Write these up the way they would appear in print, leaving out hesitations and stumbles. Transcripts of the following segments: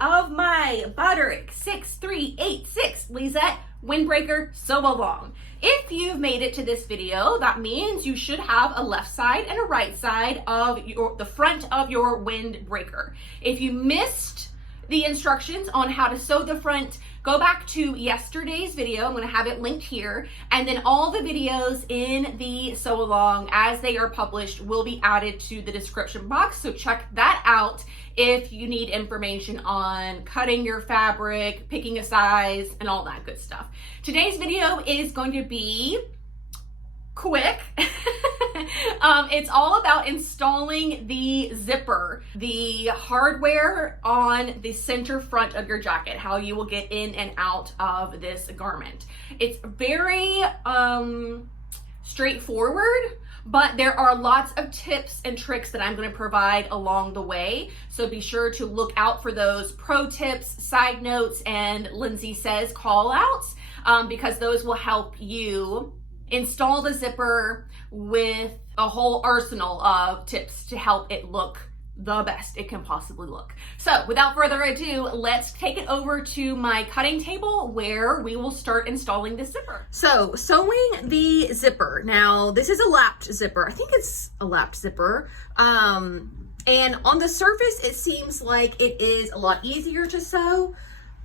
of my Butterick 6386 Lisette windbreaker sew along. If you've made it to this video, that means you should have a left side and a right side of the front of your windbreaker. If you missed the instructions on how to sew the front, go back to yesterday's video. I'm going to have it linked here, and then all the videos in the sew along as they are published will be added to the description box, so check that out if you need information on cutting your fabric, picking a size, and all that good stuff. Today's video is going to be quick. It's all about installing the zipper, the hardware on the center front of your jacket, how you will get in and out of this garment. It's very straightforward, but there are lots of tips and tricks that I'm going to provide along the way. So be sure to look out for those pro tips, side notes, and Lindsay Says call outs, because those will help you install the zipper with a whole arsenal of tips to help it look the best it can possibly look. So without further ado, let's take it over to my cutting table where we will start installing the zipper. So sewing the zipper. Now this is a lapped zipper. I think it's a lapped zipper. And on the surface, it seems like it is a lot easier to sew,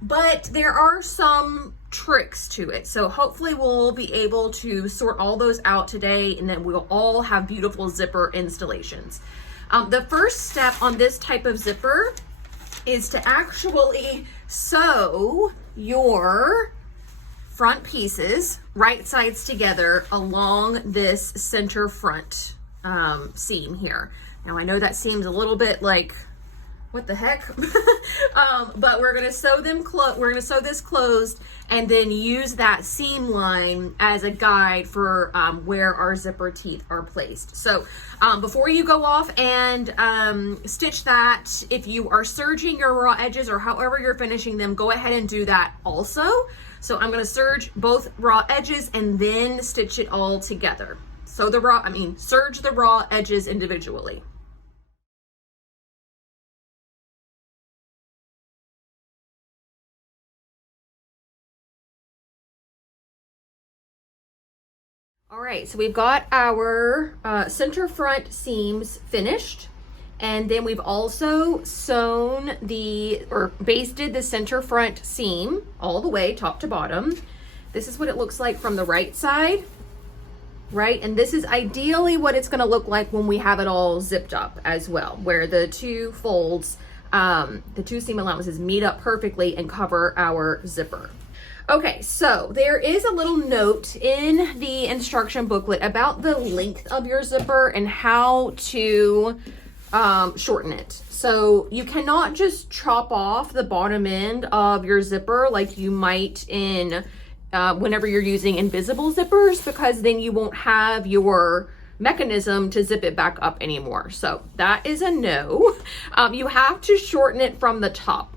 but there are some tricks to it. So hopefully we'll be able to sort all those out today, and then we'll all have beautiful zipper installations. The first step on this type of zipper is to actually sew your front pieces, right sides together, along this center front seam here. Now I know that seems a little bit like, what the heck? But we're gonna sew them we're gonna sew this closed and then use that seam line as a guide for where our zipper teeth are placed. So before you go off and stitch that, if you are serging your raw edges or however you're finishing them, go ahead and do that also. So I'm gonna serge both raw edges and then stitch it all together. So serge the raw edges individually. All right, so we've got our center front seams finished, and then we've also sewn basted the center front seam all the way top to bottom. This is what it looks like from the right side, right? And this is ideally what it's gonna look like when we have it all zipped up as well, where the two folds, the two seam allowances meet up perfectly and cover our zipper. Okay, so there is a little note in the instruction booklet about the length of your zipper and how to shorten it. So you cannot just chop off the bottom end of your zipper like you might in whenever you're using invisible zippers, because then you won't have your mechanism to zip it back up anymore. So that is a no. You have to shorten it from the top.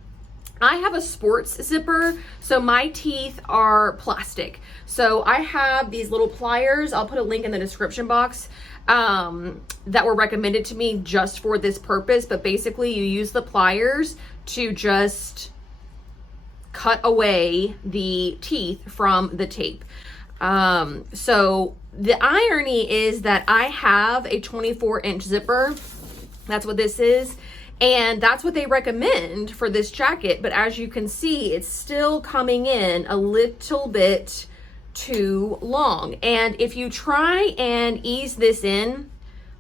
I have a sports zipper, so my teeth are plastic. So I have these little pliers, I'll put a link in the description box, that were recommended to me just for this purpose. But basically you use the pliers to just cut away the teeth from the tape. So the irony is that I have a 24-inch zipper. That's what this is. And that's what they recommend for this jacket. But as you can see, it's still coming in a little bit too long. And if you try and ease this in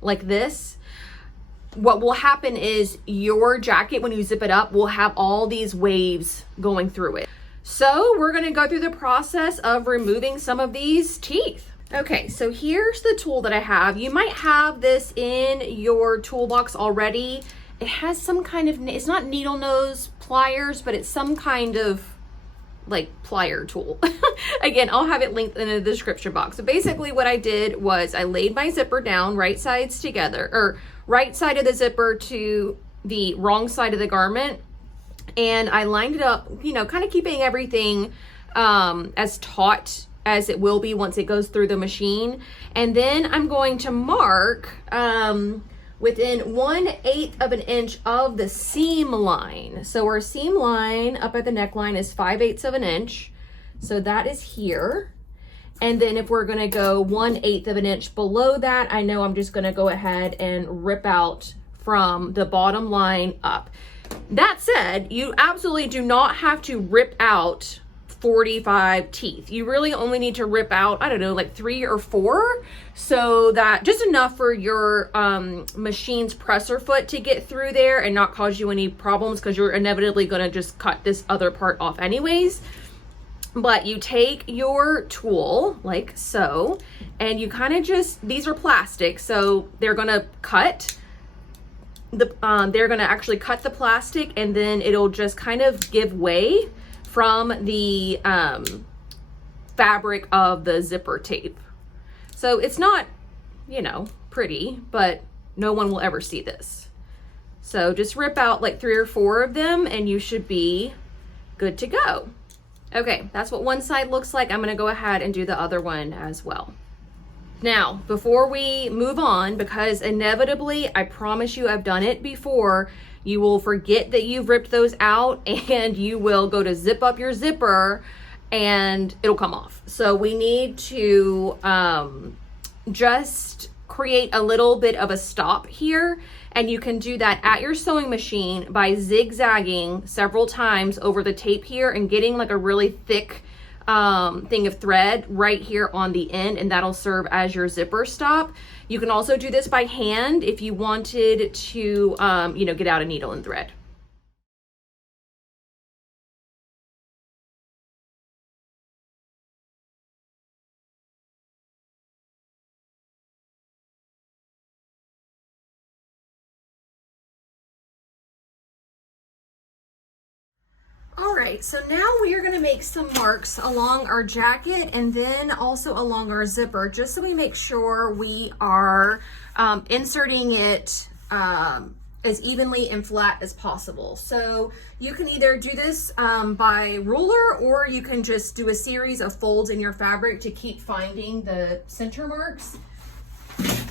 like this, what will happen is your jacket, when you zip it up, will have all these waves going through it. So we're going to go through the process of removing some of these teeth. Okay, so here's the tool that I have. You might have this in your toolbox already. It has some kind of, it's not needle nose pliers, but it's some kind of like plier tool. Again, I'll have it linked in the description box. So basically what I did was I laid my zipper down right sides together, or right side of the zipper to the wrong side of the garment. And I lined it up, you know, kind of keeping everything as taut as it will be once it goes through the machine. And then I'm going to mark within 1/8 of an inch of the seam line. So our seam line up at the neckline is 5/8 of an inch. So that is here. And then if we're gonna go 1/8 of an inch below that, I know I'm just gonna go ahead and rip out from the bottom line up. That said, you absolutely do not have to rip out 45 teeth. You really only need to rip out, I don't know, like 3 or 4, so that just enough for your machine's presser foot to get through there and not cause you any problems, because you're inevitably going to just cut this other part off anyways. But you take your tool like so, and you kind of just, these are plastic, so they're going to cut they're going to actually cut the plastic, and then it'll just kind of give way from the fabric of the zipper tape. So it's not, you know, pretty, but no one will ever see this. So just rip out like 3 or 4 of them and you should be good to go. Okay, that's what one side looks like. I'm gonna go ahead and do the other one as well. Now, before we move on, because inevitably, I promise you I've done it before, you will forget that you've ripped those out and you will go to zip up your zipper and it'll come off. So we need to just create a little bit of a stop here, and you can do that at your sewing machine by zigzagging several times over the tape here and getting like a really thick thing of thread right here on the end, and that'll serve as your zipper stop. You can also do this by hand if you wanted to, you know, get out a needle and thread. All right, so now we are going to make some marks along our jacket and then also along our zipper, just so we make sure we are inserting it as evenly and flat as possible. So you can either do this by ruler, or you can just do a series of folds in your fabric to keep finding the center marks.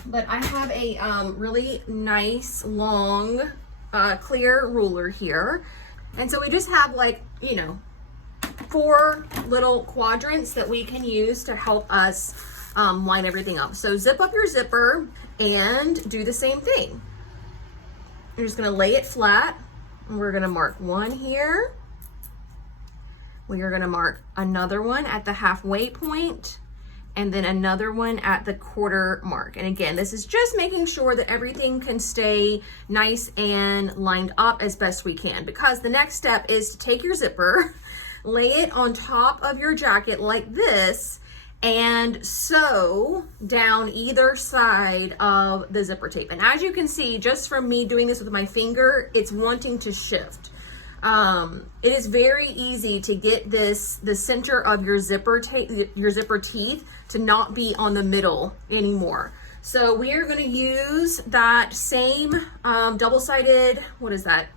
But I have a really nice long clear ruler here. And so we just have like, you know, 4 little quadrants that we can use to help us line everything up. So zip up your zipper and do the same thing. You're just gonna lay it flat, and we're gonna mark 1 here. We are gonna mark another one at the halfway point, and then another one at the quarter mark. And again, this is just making sure that everything can stay nice and lined up as best we can, because the next step is to take your zipper, lay it on top of your jacket like this, and sew down either side of the zipper tape. And as you can see, just from me doing this with my finger, it's wanting to shift. It is very easy to get the center of your zipper teeth to not be on the middle anymore. So we are going to use that same double-sided, what is that?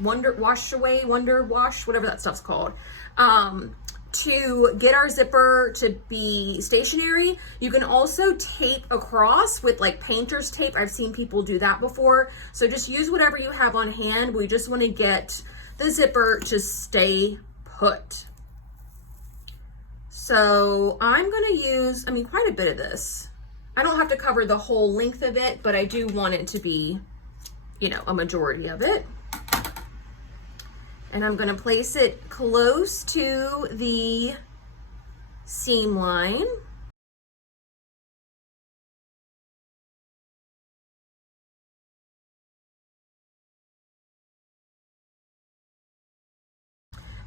Wonder Wash, whatever that stuff's called. To get our zipper to be stationary. You can also tape across with like painter's tape. I've seen people do that before. So just use whatever you have on hand. We just want to get the zipper to stay put. So I'm going to use, quite a bit of this. I don't have to cover the whole length of it, but I do want it to be, a majority of it. And I'm going to place it close to the seam line.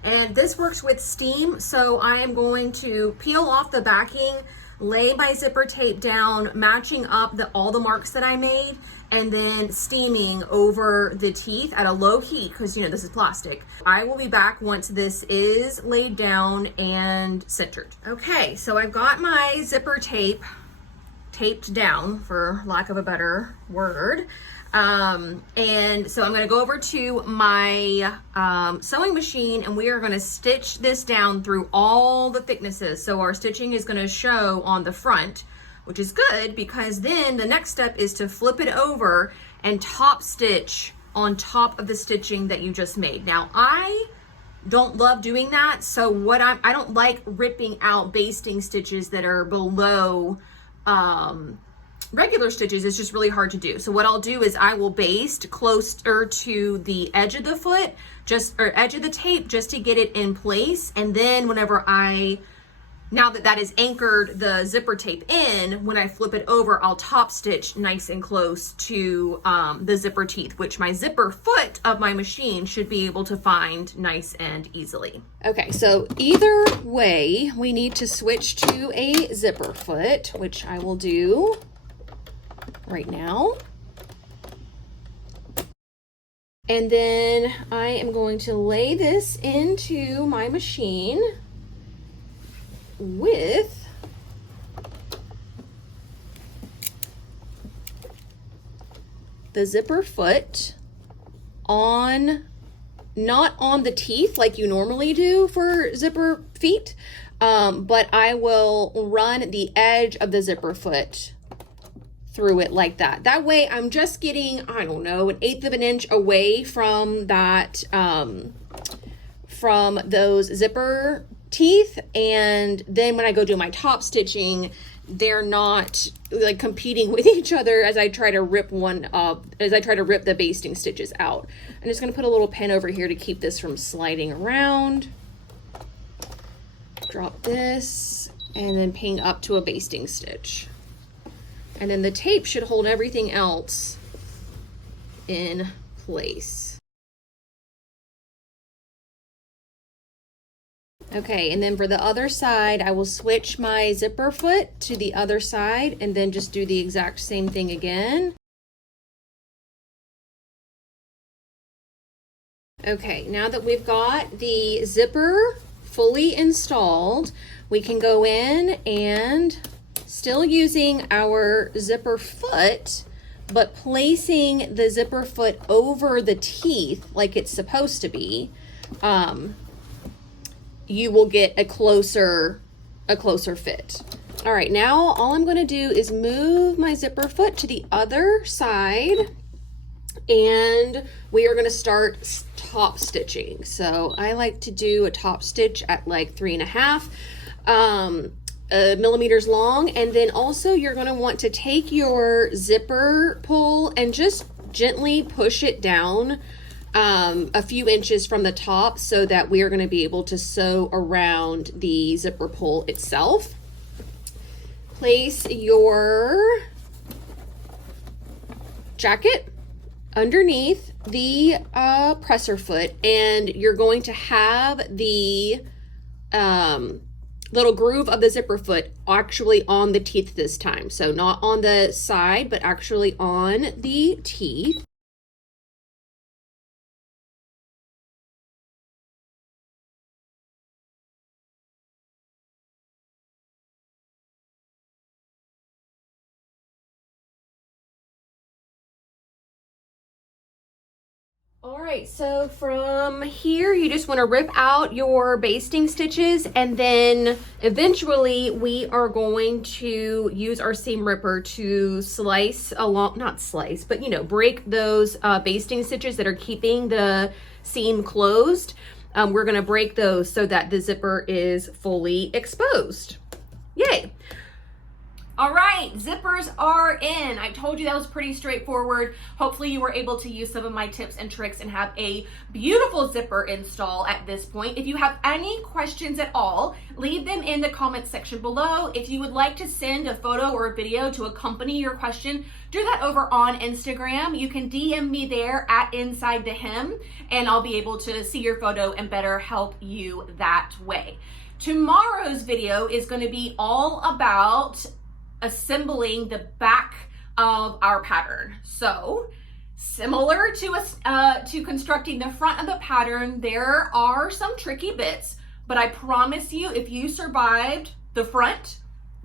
And this works with steam, so I am going to peel off the backing, lay my zipper tape down, matching up all the marks that I made, and then steaming over the teeth at a low heat, because this is plastic. I will be back once this is laid down and centered. Okay, so I've got my zipper tape taped down, for lack of a better word. And so I'm going to go over to my sewing machine, and we are going to stitch this down through all the thicknesses. So our stitching is going to show on the front, which is good, because then the next step is to flip it over and top stitch on top of the stitching that you just made. Now, I don't love doing that, so I don't like ripping out basting stitches that are below regular stitches. It's just really hard to do. So what I'll do is I will baste closer to the edge of the foot, or edge of the tape, just to get it in place. And then whenever now that is anchored the zipper tape in, when I flip it over, I'll top stitch nice and close to the zipper teeth, which my zipper foot of my machine should be able to find nice and easily. Okay, so either way, we need to switch to a zipper foot, which I will do right now. And then I am going to lay this into my machine with the zipper foot not on the teeth like you normally do for zipper feet, but I will run the edge of the zipper foot through it like that. That way I'm just getting, I don't know, 1/8 of an inch away from that, from those zipper teeth. And then when I go do my top stitching, they're not like competing with each other as I try to rip the basting stitches out. I'm just going to put a little pin over here to keep this from sliding around. Drop this and then ping up to a basting stitch. And then the tape should hold everything else in place. Okay, and then for the other side, I will switch my zipper foot to the other side and then just do the exact same thing again. Okay, now that we've got the zipper fully installed, we can go in and, still using our zipper foot, but placing the zipper foot over the teeth like it's supposed to be, you will get a closer fit. All right, now all I'm going to do is move my zipper foot to the other side, and we are going to start top stitching. So I like to do a top stitch at like 3.5 millimeters long. And then also you're going to want to take your zipper pull and just gently push it down a few inches from the top, so that we are going to be able to sew around the zipper pull itself. Place your jacket underneath the presser foot, and you're going to have the little groove of the zipper foot actually on the teeth this time. So not on the side, but actually on the teeth. All right, so from here, you just want to rip out your basting stitches, and then eventually we are going to use our seam ripper to slice along, not slice, but break those basting stitches that are keeping the seam closed. We're going to break those so that the zipper is fully exposed. Yay. All right, zippers are in. I told you that was pretty straightforward. Hopefully you were able to use some of my tips and tricks and have a beautiful zipper install at this point. If you have any questions at all, leave them in the comments section below. If you would like to send a photo or a video to accompany your question, do that over on Instagram. You can DM me there at Inside the Hem, and I'll be able to see your photo and better help you that way. Tomorrow's video is going to be all about assembling the back of our pattern. So similar to constructing the front of the pattern, there are some tricky bits, but I promise you, if you survived the front,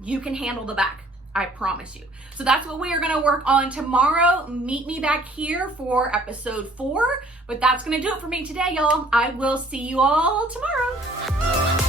you can handle the back. I promise you. So that's what we are going to work on tomorrow. Meet me back here for episode 4, but that's going to do it for me today, y'all. I will see you all tomorrow.